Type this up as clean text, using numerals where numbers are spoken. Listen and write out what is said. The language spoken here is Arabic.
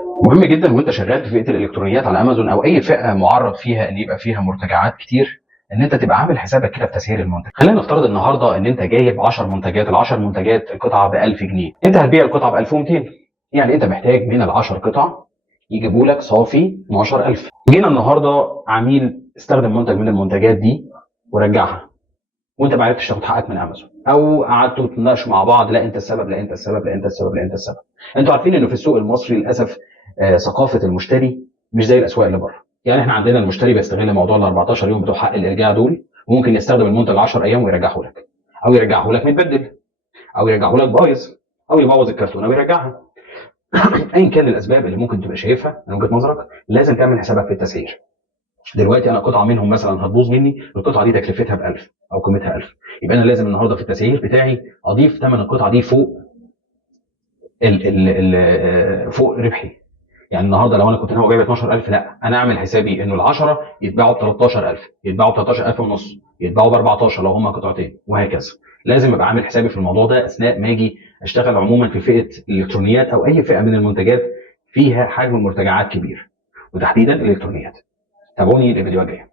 مهم جدا وانت شغال في فئه الالكترونيات على امازون او اي فئه معرض فيها ان يبقى فيها مرتجعات كتير، ان انت تبقى عامل حسابك كده في تسعير المنتج. خلينا نفترض النهارده ان انت جايب 10 منتجات، ال 10 منتجات القطعه ب 1000 جنيه، انت هتبيع القطعه ب 1200، يعني انت محتاج من ال 10 قطع يجيبوا لك صافي 12000. جينا النهارده عميل استخدم منتج من المنتجات دي ورجعها، وانت ما عرفتش تاخد حقك من امازون، او قعدتوا تناقشوا مع بعض، لا انت السبب، لا انت السبب، لا انت السبب، لا انت السبب. انتوا عارفين انه في السوق المصري للاسف ثقافه المشتري مش زي الاسواق اللي بره. يعني احنا عندنا المشتري بيستغل موضوع ال 14 يوم بتوع حق الارجاع دول، وممكن يستخدم المنتج 10 ايام ويرجعه لك، او يرجعه لك متبدل، او يرجعه لك بايظ، او يبوظ الكرتونه ويرجعها. ايا كان الاسباب اللي ممكن تبقى شايفها من وجهه نظرك، لازم تعمل حسابك في التسعير. دلوقتي انا قطعه منهم مثلا هتبوظ مني، القطعه دي تكلفتها ب 1000 او قيمتها 1000، يبقى انا لازم النهارده في التسعير بتاعي اضيف ثمن القطعه دي فوق فوق ربحي. يعني النهارده لو انا كنت انا جايب 12000، لا انا اعمل حسابي انه ال10 يتباعوا ب 13000، يتباعوا ب 13000 ونص، يتباعوا ب 14 لو هم قطعتين، وهكذا. لازم ابقى عامل حسابي في الموضوع ده اثناء ما اجي اشتغل عموما في فئه الالكترونيات او اي فئه من المنتجات فيها حجم المرتجعات كبير، وتحديدا الالكترونيات. تابعوني الفيديو الجاي.